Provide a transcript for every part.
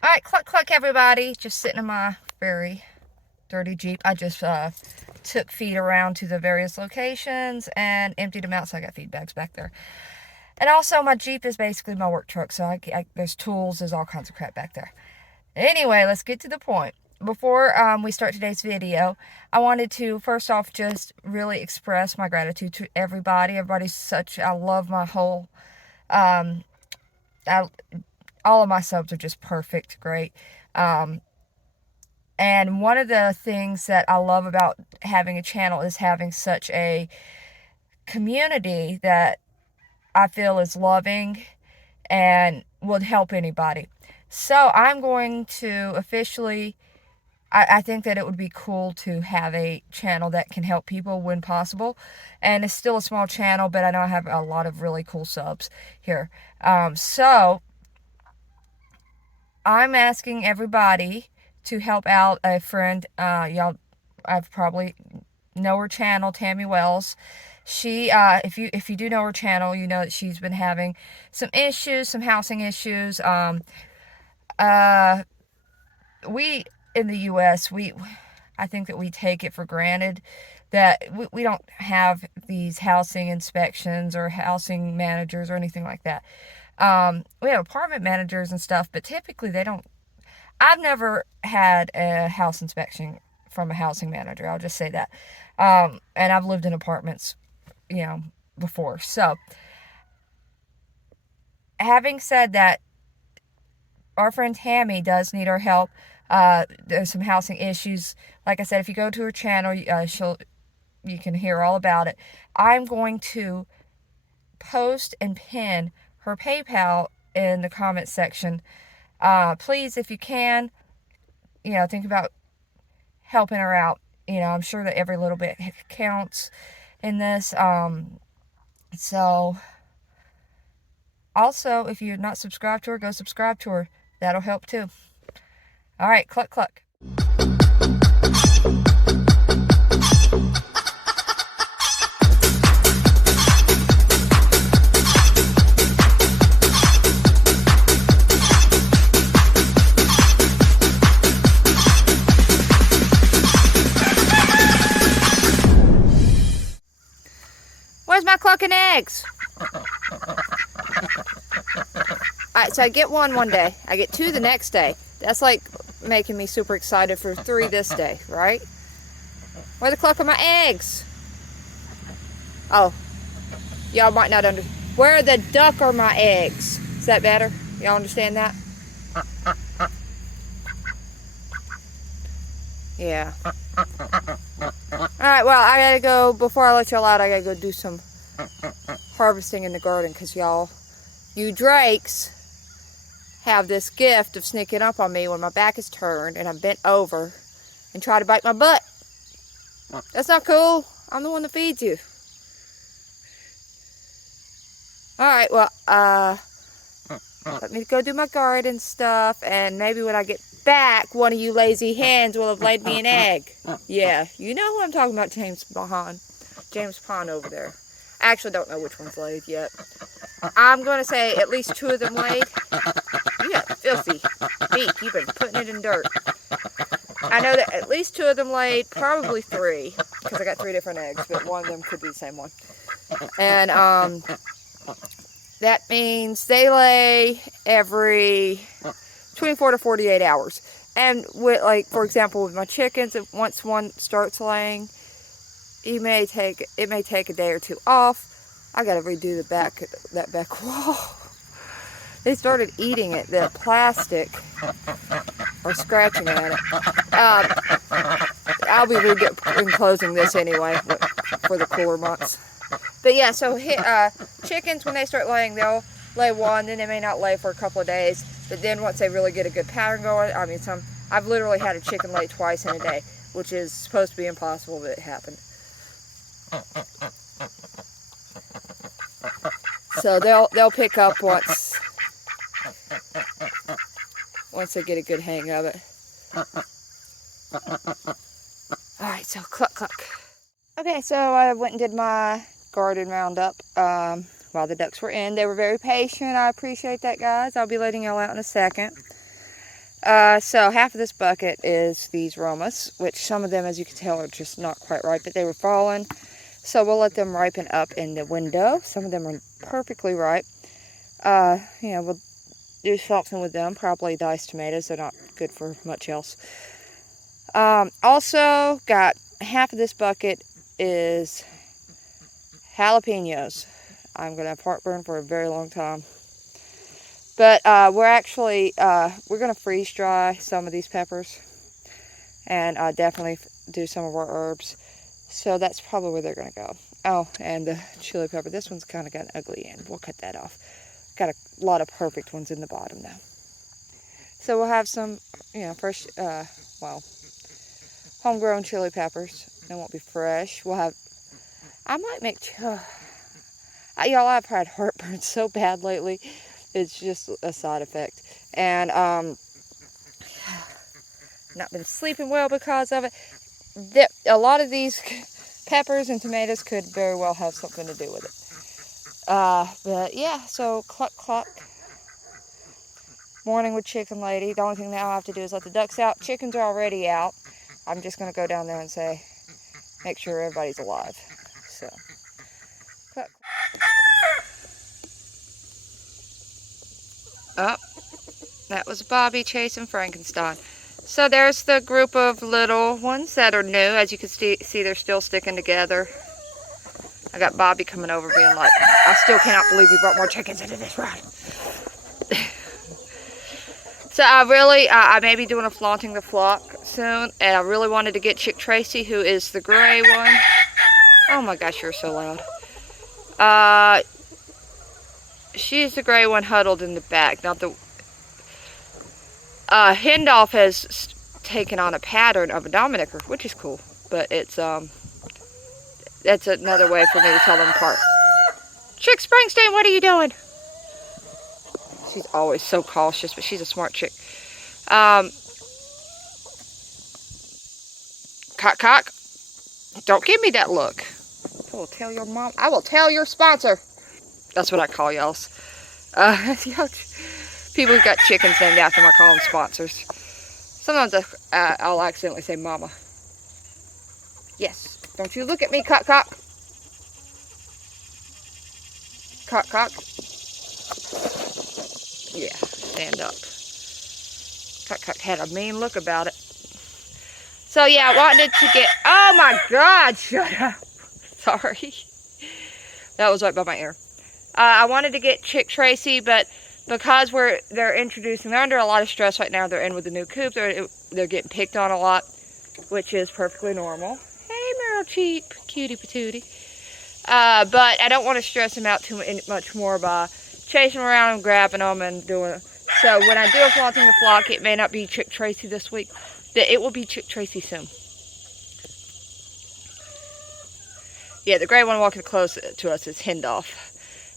Alright, cluck cluck everybody. Just sitting in my very dirty Jeep. I just took feed around to the various locations and emptied them out, so I got feed bags back there. And also my Jeep is basically my work truck, so there's tools, there's all kinds of crap back there. Anyway, let's get to the point. Before we start today's video, I wanted to first off just really express my gratitude to everybody. I love my whole, um, all of my subs are just perfect, great. And one of the things that I love about having a channel is having such a community that I feel is loving and would help anybody. So I'm going to officially, I think that it would be cool to have a channel that can help people when possible. And it's still a small channel, but I know I have a lot of really cool subs here. So I'm asking everybody to help out a friend. I've probably know her channel, Tammy Wells. She, if you do know her channel, you know that she's been having some issues, some housing issues. We in the U.S., I think that we take it for granted that we don't have these housing inspections or housing managers or anything like that. We have apartment managers and stuff, but typically they don't. I've never had a house inspection from a housing manager. I'll just say that. And I've lived in apartments, before. So, having said that, our friend Tammy does need our help. There's some housing issues. Like I said, if you go to her channel, you can hear all about it. I'm going to post and pin her PayPal in the comment section. Please, if you can, think about helping her out. I'm sure that every little bit counts in this. So, also, if you're not subscribed to her, go subscribe to her. That'll help too. All right, cluck cluck. Where's my clucking eggs? Alright, so I get one day. I get 2 the next day. That's like making me super excited for 3 this day, right? Where the cluck are my eggs? Oh, y'all might not understand. Where the duck are my eggs? Is that better? Y'all understand that? Yeah. Alright, well, I gotta go, before I let y'all out, I gotta go do some harvesting in the garden, because you drakes have this gift of sneaking up on me when my back is turned and I'm bent over and try to bite my butt. That's not cool. I'm the one that feeds you. Alright, well, let me go do my garden stuff, and maybe when I get back, one of you lazy hens will have laid me an egg. Yeah, you know who I'm talking about, James Pond over there. I actually don't know which one's laid yet. I'm going to say at least 2 of them laid. You got filthy beak. You've been putting it in dirt. I know that at least 2 of them laid, probably 3, because I got 3 different eggs, but one of them could be the same one. And that means they lay every 24 to 48 hours. And with, like, for example, with my chickens, once one starts laying, it may take a day or 2 off. I gotta redo that back wall. They started eating it, the plastic, or scratching at it. I'll be enclosing this anyway for the cooler months. But yeah, so chickens, when they start laying, they'll lay 1, then they may not lay for a couple of days. But then once they really get a good pattern going, I've literally had a chicken lay twice in a day, which is supposed to be impossible, but it happened. So they'll pick up once they get a good hang of it. Alright, so cluck cluck. Okay, so I went and did my garden roundup while the ducks were in. They were very patient. I appreciate that, guys. I'll be letting y'all out in a second. So half of this bucket is these Romas, which some of them, as you can tell, are just not quite ripe, but they were fallen. So we'll let them ripen up in the window. Some of them are perfectly ripe. We'll do something with them, probably diced tomatoes. They're not good for much else. Also got half of this bucket is jalapenos. I'm going to have heartburn for a very long time. But we're going to freeze dry some of these peppers and definitely do some of our herbs. So that's probably where they're going to go. Oh, and the chili pepper. This one's kind of got an ugly end. We'll cut that off. Got a lot of perfect ones in the bottom though. So we'll have some, fresh, homegrown chili peppers. They won't be fresh. I might make, y'all, I've had heartburn so bad lately. It's just a side effect. And, not been sleeping well because of it. A lot of these peppers and tomatoes could very well have something to do with it. But yeah, so cluck cluck. Morning with Chicken Lady. The only thing now I have to do is let the ducks out. Chickens are already out. I'm just going to go down there and say, make sure everybody's alive. So, cluck. Oh, that was Bobby chasing Frankenstein. So there's the group of little ones that are new. As you can see, they're still sticking together. I got Bobby coming over being like, I still cannot believe you brought more chickens into this ride. So I may be doing a flaunting the flock soon, and I really wanted to get Chick Tracy, who is the gray one. Oh my gosh, you're so loud. She's the gray one huddled in the back. Now the Hindolph has taken on a pattern of a Dominicker, which is cool, but it's that's another way for me to tell them apart. Chick Springsteen, what are you doing? She's always so cautious, but she's a smart chick. Cock. Don't give me that look. I will tell your mom. I will tell your sponsor. That's what I call y'all's. People who got chickens named after them, I call them sponsors. Sometimes I'll accidentally say mama. Yes. Don't you look at me, cock. Cock. Yeah, stand up. Cock had a mean look about it. So yeah, I wanted to get, oh my God, shut up. Sorry. That was right by my ear. I wanted to get Chick Tracy, but because they're under a lot of stress right now. They're in with the new coop. They're getting picked on a lot, which is perfectly normal. Hey, Meryl Cheap, cutie patootie. But I don't want to stress them out too much more by chasing them around and grabbing them and doing. So when I do a flaunting the flock, it may not be Chick Tracy this week. It will be Chick Tracy soon. Yeah, the gray one walking close to us is Hindolph.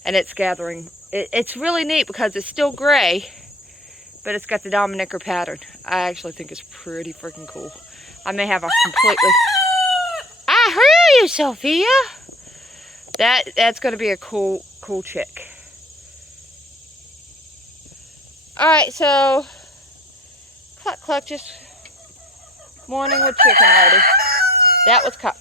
And it's gathering. It's really neat because it's still gray, but it's got the Dominicker pattern. I actually think it's pretty freaking cool. I may have a completely... I hear you, Sophia! That's going to be a cool chick. Alright, so... Cluck, just... Morning with Chicken Lady. That was Cock.